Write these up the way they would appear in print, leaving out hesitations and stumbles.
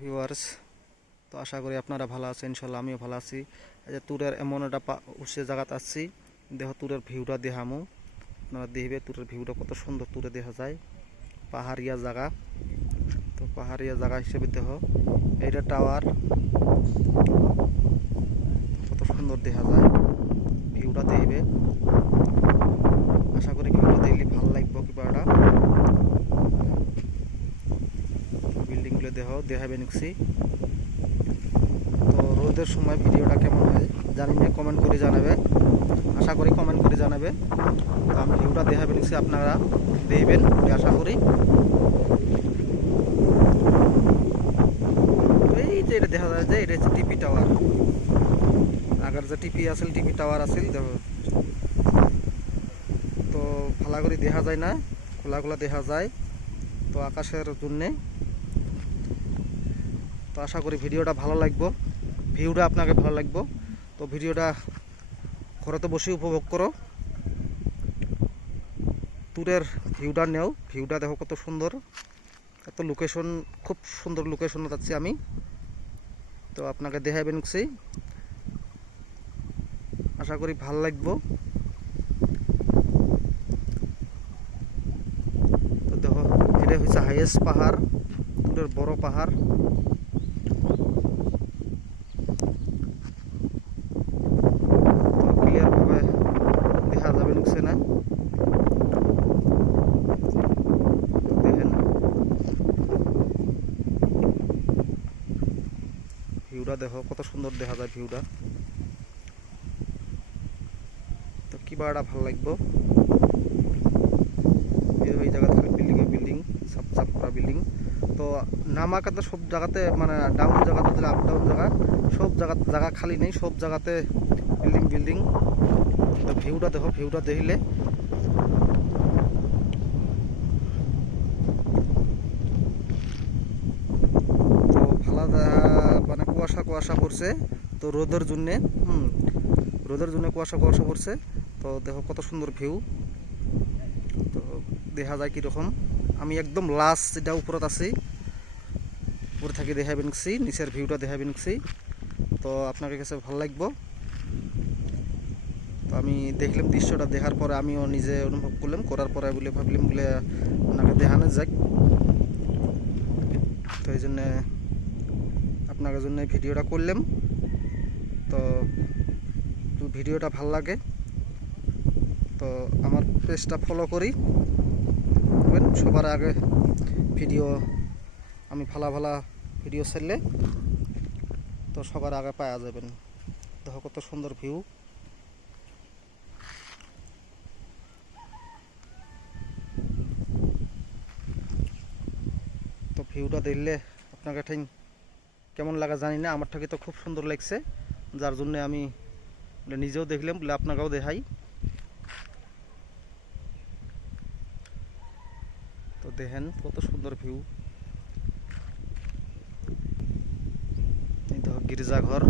Viewers, তো আশা করি আপনারা ভালো আছেন। ইনশাল্লাহ আমিও ভালো আছি। এই যে ট্যুরের এমন একটা উৎসে জায়গাত আসছি, দেখো ট্যুরের ভিউটা দেখামু। আপনারা দেখবে ট্যুরের ভিউটা কত সুন্দর ট্যুরে দেখা যায়। পাহাড়িয়া জায়গা, তো পাহাড়িয়া জায়গা হিসেবে দেখো এইটা টাওয়ার, কত সুন্দর দেখা যায়। ভিউটা দেখবে, আশা করি ভিউটা দেখলে ভালো লাগবে। কিবাটা বিল্ডিংগুলো দেখো দেখাবে নিচ্ছি। তো রোদের সময় ভিডিওটা কেমন হয় জানি না, কমেন্ট করে জানাবে। আশা করি কমেন্ট করে জানাবে। তো আমি ভিউটা দেখাবে নিচ্ছি, আপনারা দেখবেন আশা করি। এই যে এটা দেখা যায় যে এটা হচ্ছে টিপি টাওয়ার। আগের যে টিপি আসল, টিপি টাওয়ার আসল দেখো। তো ভালো করে দেখা যায় না, খোলা খোলা দেখা যায় তো আকাশের জন্যে। তো আশা করি ভিডিওটা ভালো লাগবে, ভিউটা আপনাকে ভালো লাগবে। তো ভিডিওটা ঘরেতে বসে উপভোগ করো, ট্যুরের ভিউটা নেও। ভিউটা দেখো কত সুন্দর, এত লোকেশন, খুব সুন্দর লোকেশন যাচ্ছি আমি। তো আপনাকে দেখাইবে নিচ্ছি, আশা করি ভালো লাগবে। তো দেখো এটা হচ্ছে হাইয়েস্ট পাহাড়, ট্যুরের বড় পাহাড়। তো ক্লিয়ারভাবে দেখা যাবে নিচ্ছে না, দেখেন ভিউটা দেখো কত সুন্দর দেখা যায় ভিউটা। তো কিবা একটা ভালো লাগবে। এই জায়গাতে বিল্ডিং বিল্ডিং, সাপ সাপ করা বিল্ডিং। তো নামাকাতে সব জায়গাতে মানে ডাউন জায়গাতে দিলে আপ ডাউন জায়গা, সব জায়গা খালি নেই, সব জায়গাতে বিল্ডিং বিল্ডিং। তো ভিউটা দেখো, ভিউটা দেখলে তো ভালো। মানে কুয়াশা কুয়াশা পড়ছে, তো রোদের জন্যে রোদের জন্য কুয়াশা কুয়াশা পড়ছে। তো দেখো কত সুন্দর ভিউ। তো দেখা যায় কীরকম। আমি একদম লাস্ট যেটা উপরত আছি, উপরে থাকি দেখাবে নিচ্ছি, নিচের ভিউটা দেখাবে নিচ্ছি। তো আপনার কাছে ভালো লাগবে। তো আমি দেখলাম দৃশ্যটা, দেখার পরে আমিও নিজে অনুভব করলাম, করার পরে বলে ভাবলাম বলে আপনাকে দেখানো যাক। তো এই জন্যে আপনার জন্য ভিডিওটা করলাম। তো ভিডিওটা ভাল লাগে তো আমার পেজটা ফলো করি, সবার আগে ভিডিও আমি ভালো ভালো ভিডিও ছাড়লে তো সবার আগে পাওয়া যাবেন। দেখো কত সুন্দর ভিউ। তো ভিউটা দেখলে আপনাকে ঠিক কেমন লাগা জানি না, আমার থেকে তো খুব সুন্দর লাগছে, যার জন্য আমি নিজেও দেখলাম বলে আপনাকেও দেখাই। তো দেখেন কত সুন্দর ভিউ। এই দেখো গির্জাঘর,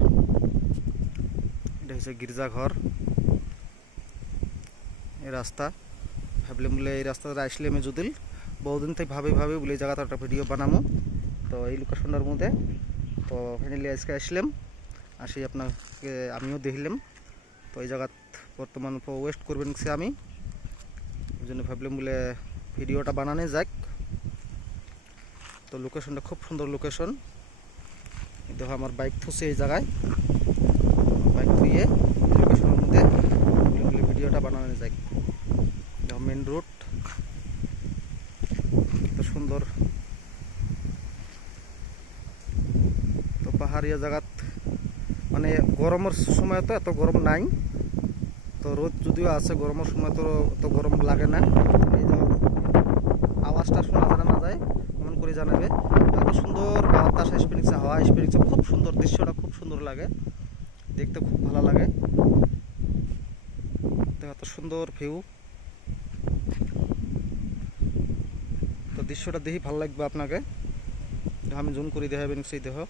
এটা হচ্ছে গির্জাঘর। এই রাস্তা ভাবলাম বলে এই রাস্তাটা আসলে আমি যদি বহুদিন থেকে ভাবে বলে এই জায়গাটা একটা ভিডিও বানাবো। তো এই লোকেশনটার মধ্যে তো ফাইনালি আজকে আসলাম, আসি আপনাকে আমিও দেখলাম। তো এই জায়গাত বর্তমান ওয়েস্ট করবেন সে আমি, ওই জন্য ভাবলাম বলে ভিডিওটা বানানো যাক। তো লোকেশনটা খুব সুন্দর লোকেশন। দেখো আমার বাইক থুসে এই জায়গায়, বাইক থুয়ে লোকেশনের মধ্যে বলে ভিডিওটা বানানো যাক। দেখো মেন রোড কত সুন্দর। তো পাহাড়িয়া জায়গাত মানে গরমের সময় তো এত গরম নাই, তো রোদ যদিও আছে, গরমের সময় তো অত গরম লাগে না। এই যে আওয়াজটা শোনা যায় না যায় এমন করে জানাবে। এত সুন্দর বাতাস আসবে নিচ্ছে, হাওয়া আসবে নিচ্ছে, খুব সুন্দর দৃশ্যটা, খুব সুন্দর লাগে দেখতে, খুব ভালো লাগে। এত সুন্দর ভিউ। তো দৃশ্যটা দেখি ভালো লাগবে আপনাকে, আমি জুম করে দেখাবেন সেই দেখো।